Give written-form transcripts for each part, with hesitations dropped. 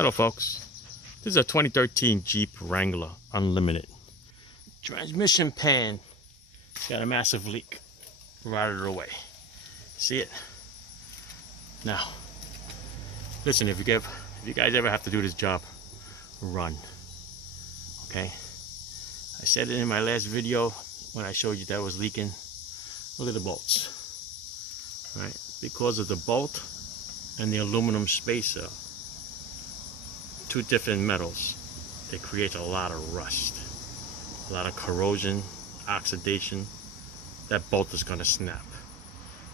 Hello folks, this is a 2013 Jeep Wrangler Unlimited. Transmission pan got a massive leak, rotted away. See it? Now, listen, if you guys ever have to do this job, run. Okay? I said it in my last video when I showed you that was leaking. Look at the bolts. Right? Because of the bolt and the aluminum spacer, two different metals, it creates a lot of rust, a lot of corrosion, oxidation. That bolt is going to snap.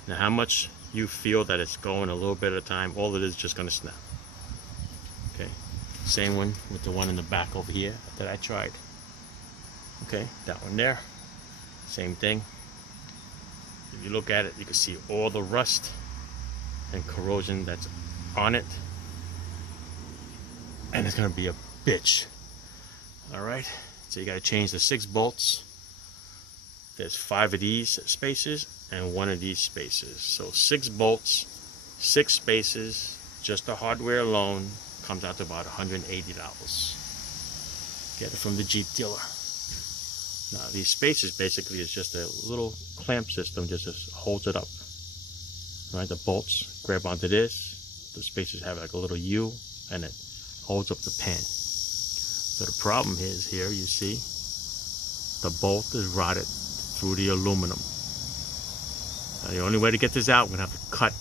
Now how much you feel that it's going a little bit at a time, all it is just going to snap. Okay, same one with the one in the back over here that I tried. Okay, that one there, same thing. If you look at it, you can see all the rust and corrosion that's on it. And it's going to be a bitch. Alright, so you got to change the 6 bolts. There's 5 of these spaces and 1 of these spaces. So 6 bolts, 6 spaces, just the hardware alone comes out to about $180. Get it from the Jeep dealer. Now these spaces basically is just a little clamp system, just holds it up. Right, the bolts grab onto this. The spaces have like a little U, and it holds up the pan. So the problem is here, you see, the bolt is rotted through the aluminum. Now the only way to get this out, we're gonna have to cut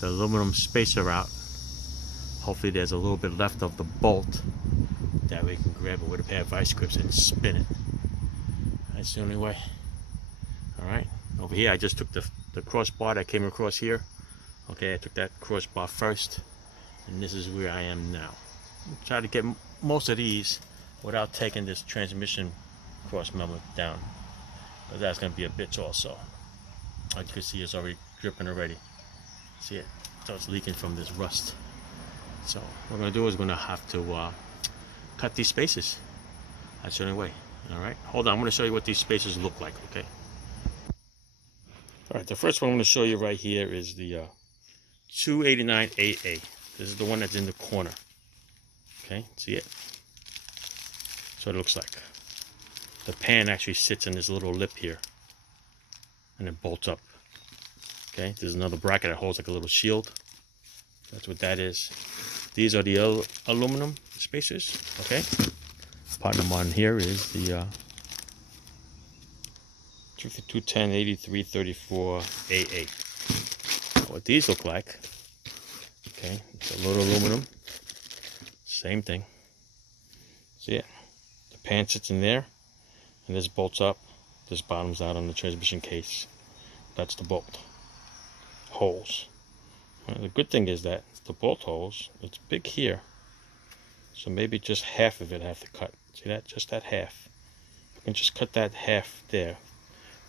the aluminum spacer out. Hopefully there's a little bit left of the bolt. That way you can grab it with a pair of vice grips and spin it. That's the only way. Alright, over here I just took the crossbar that came across here. Okay, I took that crossbar first. And this is where I am now. Try to get most of these without taking this transmission cross member down, but that's going to be a bitch also. Like you can see, it's already dripping already. See it? So it's leaking from this rust. So what we're going to do is we're going to have to cut these spaces. That's the only way. Alright, hold on, I'm going to show you what these spaces look like. Okay. Alright, the first one I'm going to show you right here is the 289 AA. This is the one that's in the corner. Okay, see it? So it looks like. The pan actually sits in this little lip here. And it bolts up. Okay, there's another bracket that holds like a little shield. That's what that is. These are the aluminum spacers. Okay. Part number on here is the 210-8334 AA. What these look like. Okay, it's a little aluminum. Same thing. See it? The pan sits in there, and this bolts up. This bottoms out on the transmission case. That's the bolt holes. The good thing is that the bolt holes, it's big here, so maybe just half of it I have to cut. See that? Just that half. I can just cut that half there.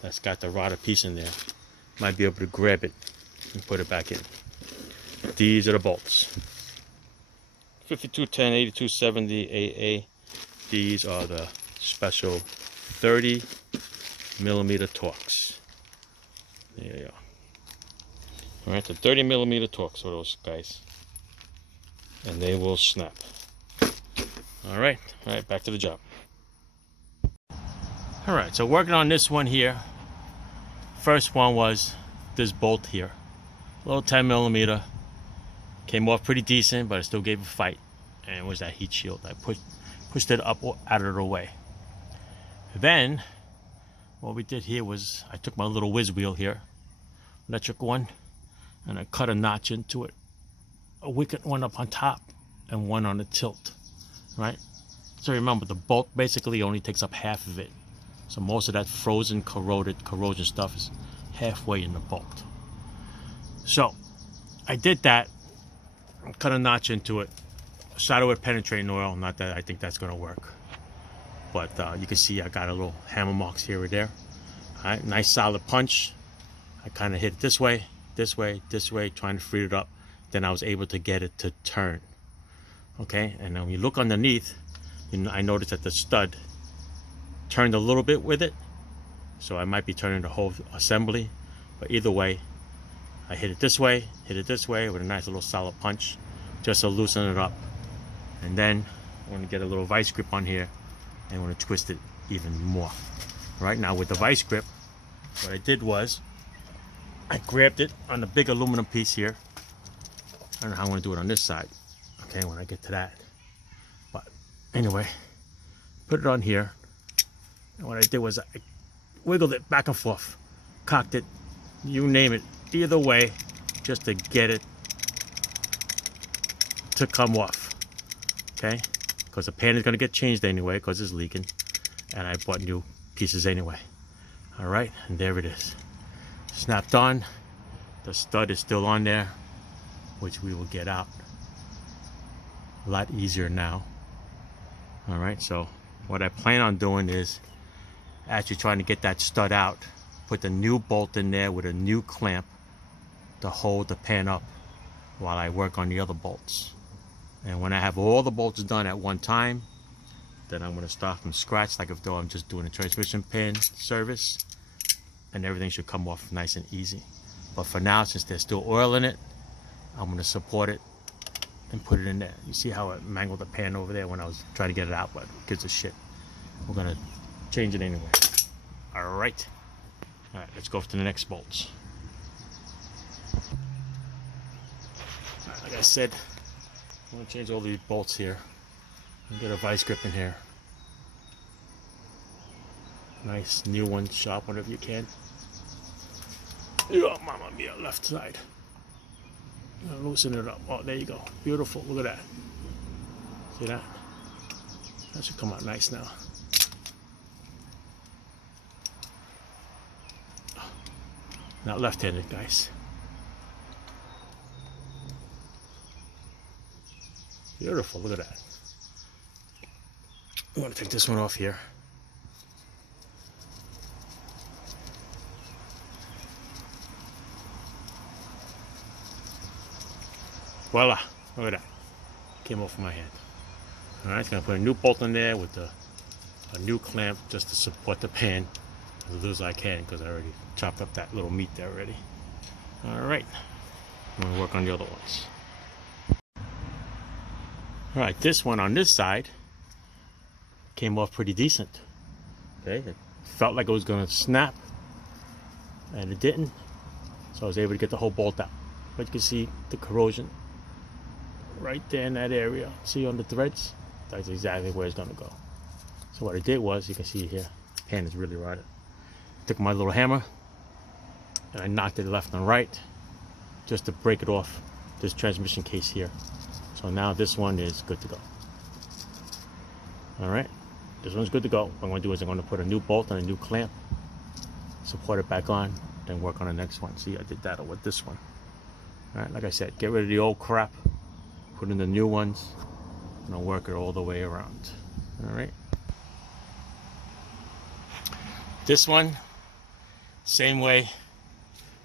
That's got the rotted piece in there. Might be able to grab it and put it back in. These are the bolts. 5210, 8270 AA. These are the special 30 millimeter torx. There you go. Alright, the 30 millimeter torx are those guys. And they will snap. Alright, back to the job. Alright, so working on this one here. First one was this bolt here. Little 10 millimeter. Came off pretty decent, but it still gave a fight. And it was that heat shield. I pushed it up out of the way. Then, what we did here was, I took my little whiz wheel here, electric one, and I cut a notch into it. A wicked one up on top, and one on the tilt. Right? So remember, the bolt basically only takes up half of it. So most of that frozen, corrosion stuff is halfway in the bolt. So, I did that. Cut a notch into it, shot it with penetrating oil. Not that I think that's going to work, but you can see I got a little hammer marks here or there. All right, nice solid punch. I kind of hit it this way, trying to free it up. Then I was able to get it to turn. Okay, and then when you look underneath, I noticed that the stud turned a little bit with it, so I might be turning the whole assembly. But either way, I hit it this way with a nice little solid punch just to loosen it up And then I want to get a little vice grip on here and I want to twist it even more. Right now with the vice grip, what I did was I grabbed it on the big aluminum piece here. I don't know how I want to do it on this side, okay, when I get to that. But anyway, put it on here. And what I did was I wiggled it back and forth, cocked it, you name it, either way, just to get it to come off, okay? Because the pan is going to get changed anyway because it's leaking, and I bought new pieces anyway. All right, and there it is. Snapped on. The stud is still on there, which we will get out a lot easier now. All right, so what I plan on doing is actually trying to get that stud out, put the new bolt in there with a new clamp to hold the pan up while I work on the other bolts. And when I have all the bolts done at one time, then I'm going to start from scratch, like if though I'm just doing a transmission pan service, and everything should come off nice and easy. But for now, since there's still oil in it, I'm going to support it and put it in there. You see how it mangled the pan over there when I was trying to get it out, but who gives a shit. We're going to change it anyway. All right, let's go to the next bolts. All right, like I said, I'm going to change all these bolts here and get a vice grip in here. Nice new one, sharp, whatever you can. Oh, mama mia, left side. Loosen it up. Oh, there you go. Beautiful. Look at that. See that? That should come out nice now. Not left-handed, guys. Beautiful. Look at that. I'm going to take this one off here. Voila, look at that. Came off my hand. Alright, it's going to put a new bolt in there with a new clamp just to support the pan as little as I can because I already chopped up that little meat there already. Alright, I'm going to work on the other ones. Alright, this one on this side came off pretty decent. Okay, it felt like it was going to snap and it didn't, so I was able to get the whole bolt out. But you can see the corrosion right there in that area. See on the threads? That's exactly where it's going to go. So what I did was, you can see here, the pan is really rotted. Took my little hammer and I knocked it left and right just to break it off this transmission case here. So now this one is good to go. All right, this one's good to go. What I'm going to do is I'm going to put a new bolt and a new clamp, support it back on, then work on the next one. See, I did that with this one. All right, like I said, get rid of the old crap, put in the new ones, and I'll work it all the way around. All right. This one, same way,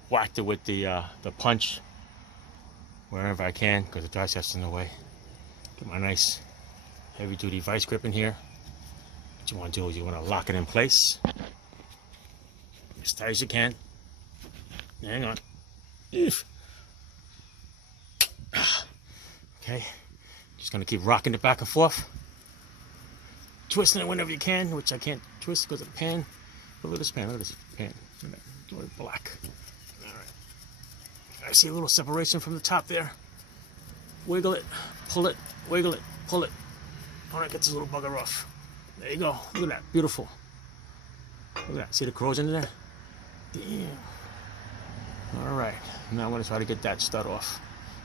whacked it with the punch wherever I can because the dicep's in the way. Get my nice heavy-duty vice grip in here. What you want to do is you want to lock it in place as tight as you can. Hang on. Okay, just gonna keep rocking it back and forth, twisting it whenever you can, which I can't twist because of the pan. But look at this pan, look at this pan. Look at it, black. All right, I see a little separation from the top there. Wiggle it, pull it, wiggle it, pull it. All right, get this little bugger off. There you go. Look at that, beautiful. Look at that. See the corrosion in there? Damn. All right, now I'm gonna try to get that stud off.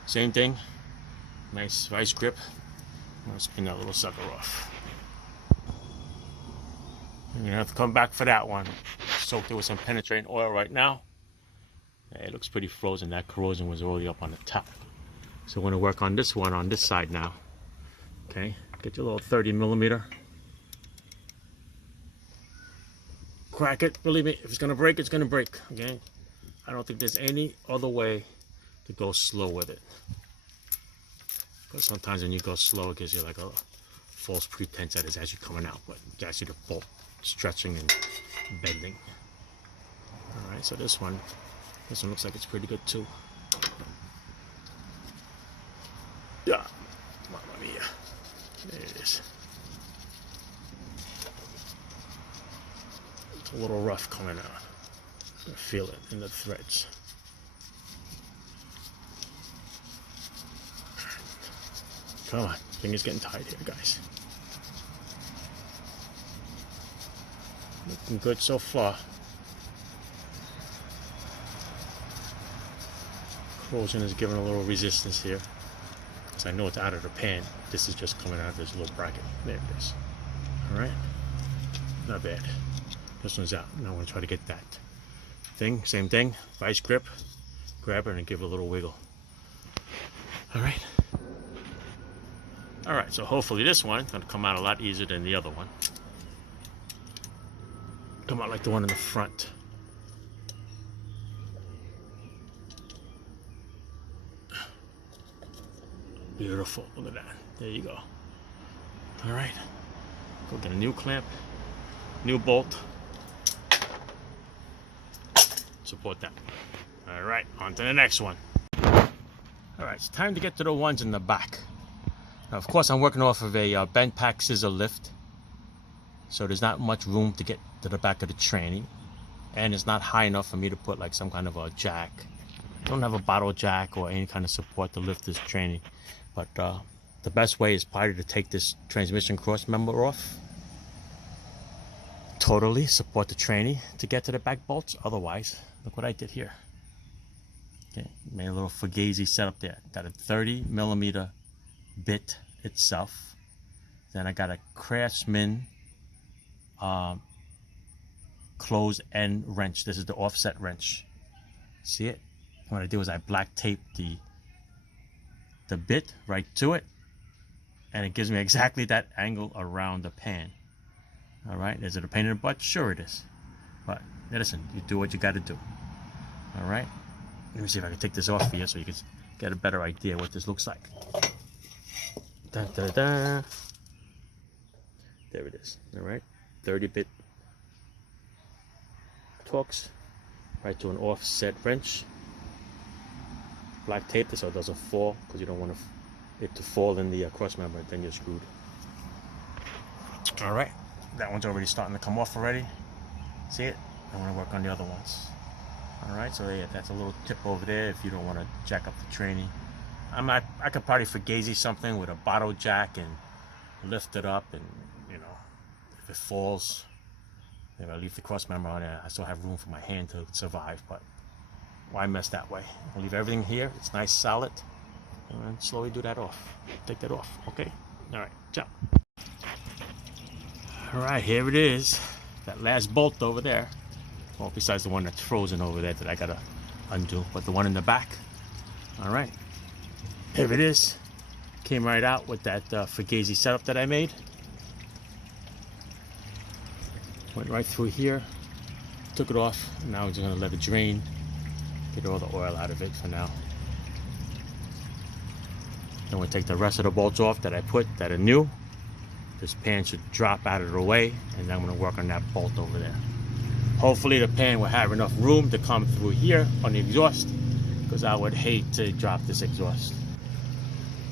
Same thing. Nice vice grip. I'm gonna spin that little sucker off. You're gonna have to come back for that one. Soaked it with some penetrating oil right now. Yeah, it looks pretty frozen. That corrosion was already up on the top. So we're gonna work on this one on this side now. Okay, get your little 30mm. Crack it. Believe me, if it's gonna break, it's gonna break. Okay. I don't think there's any other way to go slow with it. Because sometimes when you go slow, it gives you like a false pretense that it's actually coming out, but it's actually the bolt stretching and bending. All right, so this one looks like it's pretty good too. Yeah, mamma mia. There it is. It's a little rough coming out. I feel it in the threads. Come on, finger's getting tight here, guys. Looking good so far. Corrosion is giving a little resistance here, because I know it's out of the pan. This is just coming out of this little bracket. There it is. Alright, not bad. This one's out. Now I'm going to try to get that thing, same thing, vice grip, grab it and give it a little wiggle. Alright. Alright, so hopefully this one is going to come out a lot easier than the other one. Come out like the one in the front. Beautiful, look at that. There you go. Alright, go get a new clamp, new bolt. Support that. Alright, on to the next one. Alright, it's time to get to the ones in the back. Now, of course, I'm working off of a bent pack scissor lift, so there's not much room to get to the back of the tranny, and it's not high enough for me to put like some kind of a jack. I don't have a bottle jack or any kind of support to lift this tranny, but the best way is probably to take this transmission cross member off, totally support the tranny to get to the back bolts. Otherwise, look what I did here. Okay, made a little fugazy setup there. Got a 30mm bit itself. Then I got a Craftsman closed end wrench. This is the offset wrench. See it? What I do is I black tape the bit right to it, and it gives me exactly that angle around the pan. All right, is it a pain in the butt? Sure it is, but listen, you do what you got to do. All right, let me see if I can take this off for you so you can get a better idea what this looks like. Da, da, da. There it is. All right, 30-bit torx right to an offset wrench. Black tape this so it doesn't fall, because you don't want it to fall in the cross member, then you're screwed. All right, that one's already starting to come off already. See it? I want to work on the other ones. All right, so yeah, that's a little tip over there if you don't want to jack up the tranny. I could probably fugazy something with a bottle jack and lift it up, and you know, if it falls, if I leave the cross member on there, I still have room for my hand to survive. But why mess that way? I'll leave everything here. It's nice, solid, and slowly do that off. Take that off, okay? All right, ciao. All right, here it is. That last bolt over there. Well, besides the one that's frozen over there that I gotta undo, but the one in the back. All right, here it is. Came right out with that fugazy setup that I made. Went right through here, took it off. Now we're just gonna let it drain. Get all the oil out of it for now. Then we'll take the rest of the bolts off that I put that are new. This pan should drop out of the way, and then I'm going to work on that bolt over there. Hopefully the pan will have enough room to come through here on the exhaust, because I would hate to drop this exhaust,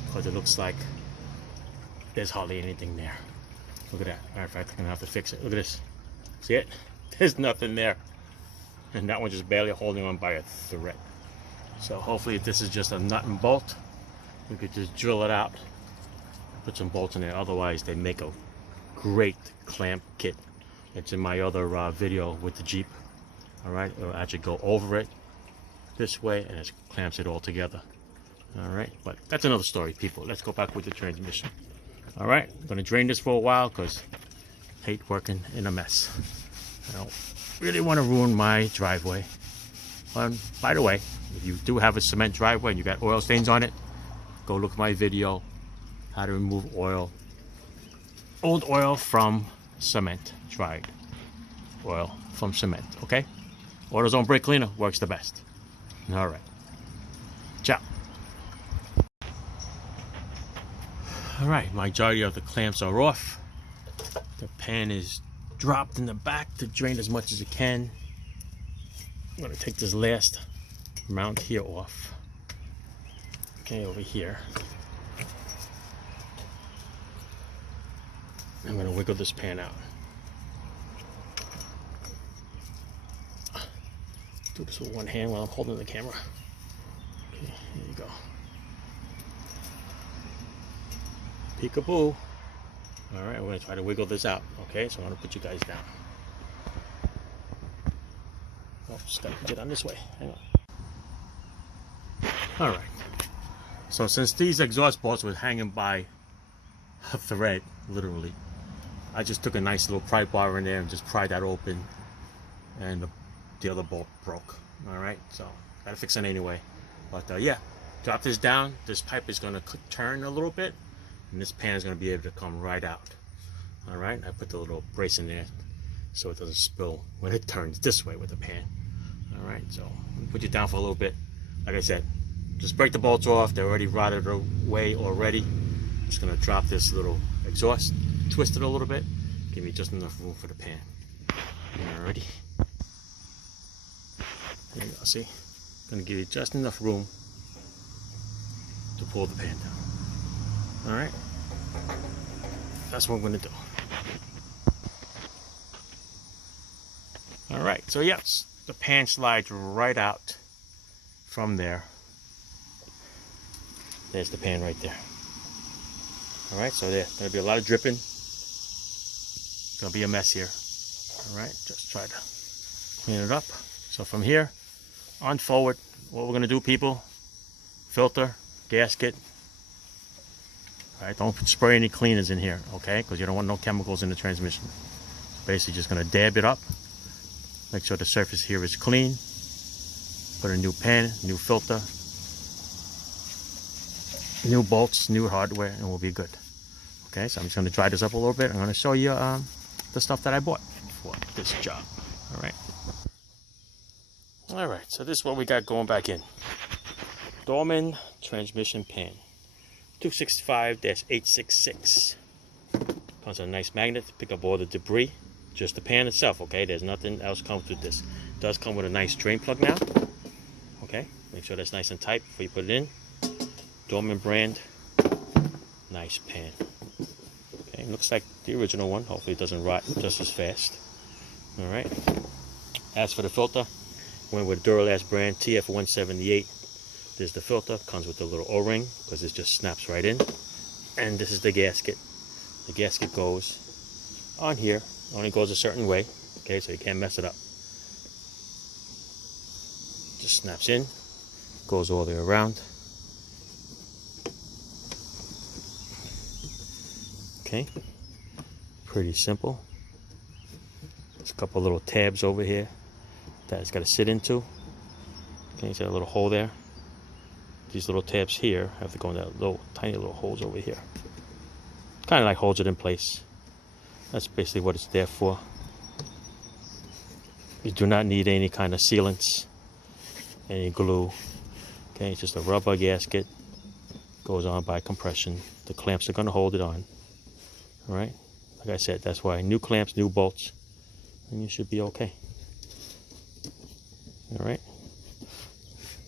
because it looks like there's hardly anything there. Look at that. Matter of fact, I'm going to have to fix it. Look at this. See it? There's nothing there. And that one just barely holding on by a thread. So hopefully if this is just a nut and bolt, we could just drill it out, put some bolts in there. Otherwise they make a great clamp kit. It's in my other video with the Jeep. All right, it'll actually go over it this way and it clamps it all together. All right, but that's another story, people. Let's go back with the transmission. All right, I'm gonna drain this for a while because I hate working in a mess. I don't really want to ruin my driveway. By the way, if you do have a cement driveway and you got oil stains on it, go look at my video, how to remove oil, old oil from cement, dried oil from cement, okay? AutoZone brake cleaner works the best. All right, ciao. All right, majority of the clamps are off. The pan is dropped in the back to drain as much as it can. I'm going to take this last mount here off. Okay, over here. I'm gonna wiggle this pan out. Do this with one hand while I'm holding the camera. Okay, here you go. Peekaboo. All right, we're gonna try to wiggle this out. Okay, so I'm gonna put you guys down. Oh, just gotta put it on this way. Hang on. All right. So since these exhaust bolts were hanging by a thread, literally, I just took a nice little pry bar in there and just pried that open, and the other bolt broke. All right, so gotta fix it anyway. But yeah, drop this down. This pipe is gonna turn a little bit, and this pan is gonna be able to come right out. All right, I put the little brace in there so it doesn't spill when it turns this way with the pan. All right, so put you down for a little bit. Like I said, just break the bolts off. They're already rotted away already. I'm just gonna drop this little exhaust, twist it a little bit, give me just enough room for the pan. Alrighty. There you go, see? Gonna give you just enough room to pull the pan down. Alright? That's what I'm gonna do. Alright, so yes, the pan slides right out from there. There's the pan right there. Alright, so there's gonna be a lot of dripping. It's gonna be a mess here. Alright, just try to clean it up. So from here on forward, what we're gonna do, people, filter, gasket. Alright, don't spray any cleaners in here, okay? Because you don't want no chemicals in the transmission. Basically just gonna dab it up. Make sure the surface here is clean. Put a new pan, new filter, new bolts, new hardware, and we'll be good. Okay, so I'm just gonna dry this up a little bit. I'm gonna show you the stuff that I bought for this job. All right, so this is what we got going back in. Dorman transmission pan, 265-866. Comes with a nice magnet to pick up all the debris. Just the pan itself, okay? There's nothing else comes with this. It does come with a nice drain plug now. Okay, make sure that's nice and tight before you put it in. Dorman brand, nice pan. Okay, looks like the original one. Hopefully it doesn't rot just as fast. All right. As for the filter, went with Duralast brand TF178. There's the filter, comes with the little O-ring because it just snaps right in. And this is the gasket. The gasket goes on here, only goes a certain way, okay, so you can't mess it up. Just snaps in, goes all the way around. Okay, pretty simple. There's a couple little tabs over here that it's got to sit into. Okay, see that little hole there? These little tabs here have to go in that little tiny little holes over here. Kind of like holds it in place. That's basically what it's there for. You do not need any kind of sealants, any glue. Okay, it's just a rubber gasket. Goes on by compression. The clamps are going to hold it on. All right, like I said, that's why new clamps, new bolts, and you should be okay. All right,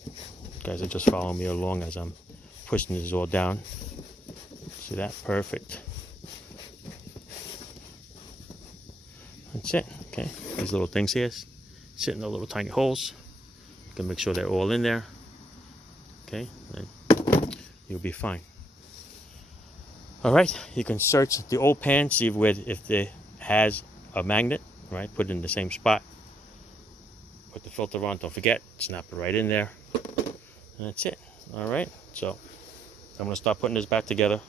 you guys are just following me along as I'm pushing this all down. See that? Perfect. That's it. Okay, these little things here sit in the little tiny holes. You can make sure they're all in there. Okay, and you'll be fine. All right, you can search the old pan, see if it has a magnet. Right, put it in the same spot. Put the filter on. Don't forget, snap it right in there, and that's it. All right, so I'm gonna start putting this back together.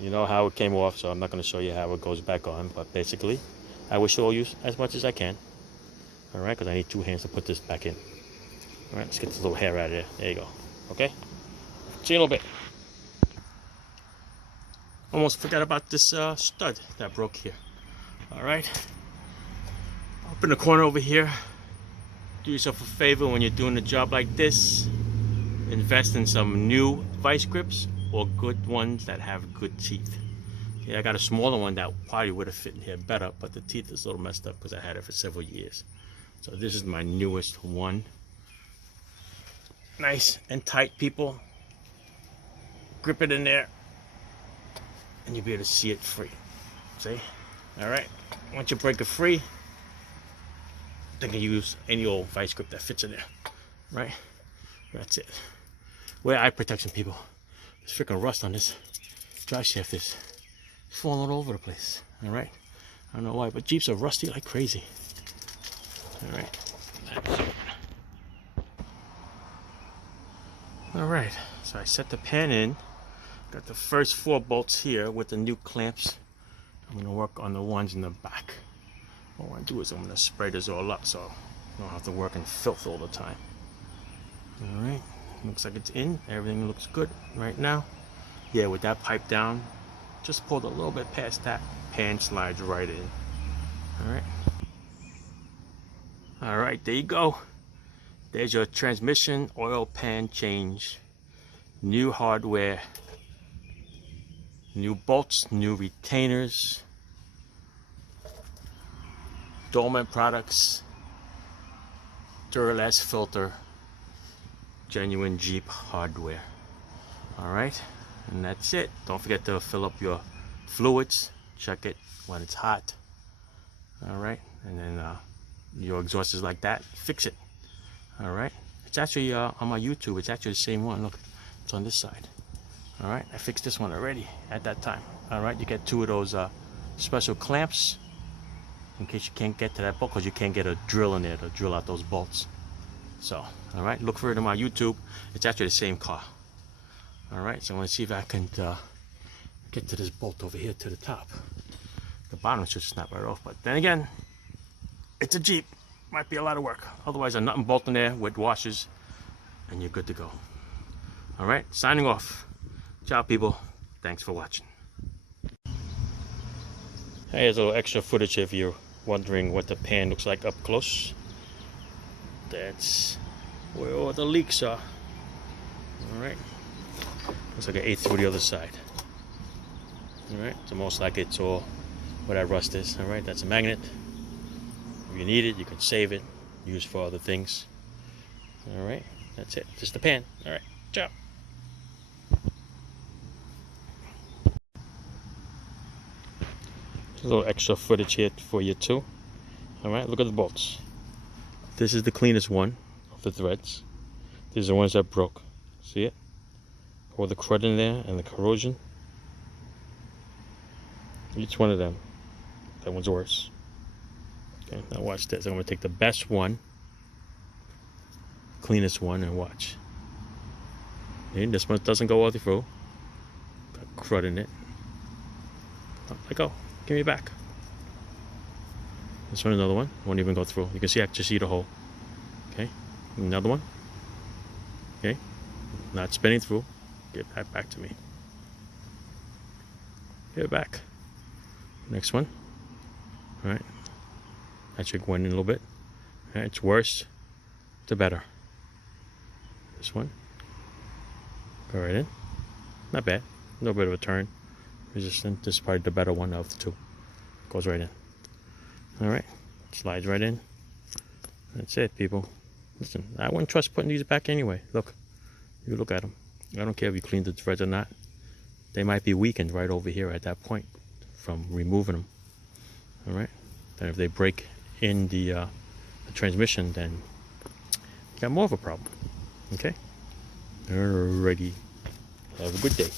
You know how it came off, so I'm not going to show you how it goes back on, but basically I will show you as much as I can. All right, because I need two hands to put this back in. All right, let's get this little hair out of there. There you go. Okay, see you in a little bit. Almost forgot about this stud that broke here. All right, up in the corner over here. Do yourself a favor when you're doing a job like this. Invest in some new vice grips or good ones that have good teeth. Yeah, I got a smaller one that probably would have fit in here better, but the teeth is a little messed up because I had it for several years. So this is my newest one. Nice and tight, people. Grip it in there and you'll be able to see it free. See? All right. Once you break it free, they can use any old vice grip that fits in there, right? That's it. Wear eye protection, people. There's freaking rust on this drive shaft is falling all over the place. All right. I don't know why, but Jeeps are rusty like crazy. All right. That's it. All right. So I set the pan in. Got the first 4 bolts here with the new clamps. I'm gonna work on the ones in the back. What I want to do is I'm gonna spray this all up so I don't have to work in filth all the time. All right. Looks like it's in. Everything looks good right now. Yeah, with that pipe down, just pulled a little bit past that. Pan slides right in. All right. All right, there you go. There's your transmission oil pan change. New hardware. New bolts, new retainers. Dolman products. Duralast filter. Genuine Jeep hardware. All right, and that's it. Don't forget to fill up your fluids. Check it when it's hot. All right, and then your exhaust is like that. Fix it. All right, it's actually on my YouTube. It's actually the same one. Look, it's on this side. All right, I fixed this one already at that time. All right, you get 2 of those special clamps in case you can't get to that bolt because you can't get a drill in there to drill out those bolts. So, all right, look for it on my YouTube. It's actually the same car. All right, so I want to see if I can get to this bolt over here to the top. The bottom should snap right off, but then again, it's a Jeep. Might be a lot of work. Otherwise, a nut and bolt in there with washers, and you're good to go. All right, signing off. Ciao, people. Thanks for watching. Here's a little extra footage if you're wondering what the pan looks like up close. That's where all the leaks are. All right. Looks like an 8 through the other side. All right. So most likely it's all where that rust is. All right. That's a magnet. If you need it, you can save it, use for other things. All right. That's it. Just the pan. All right. Ciao. A little extra footage here for you too. All right. Look at the bolts. This is the cleanest one of the threads. These are the ones that broke. See it? All the crud in there and the corrosion. Each one of them. That one's worse. Okay, now watch this. I'm going to take the best one, cleanest one, and watch. Okay, this one doesn't go all the way through. Got crud in it. Let go. Give me it back. This one, another one. Won't even go through. You can see I just see the hole. Okay, another one. Okay, not spinning through. Give that back to me. Give it back. Next one. All right. That should go in a little bit. All right, it's worse, the better. This one. Go right in. Not bad. A little bit of a turn. Resistant. This is probably the better one of the two. Goes right in. All right, slides right in. That's it, people. Listen, I wouldn't trust putting these back anyway. Look, you look at them. I don't care if you clean the threads or not. They might be weakened right over here at that point from removing them. All right, and if they break in the transmission, then you got more of a problem. Okay. Alrighty. Have a good day.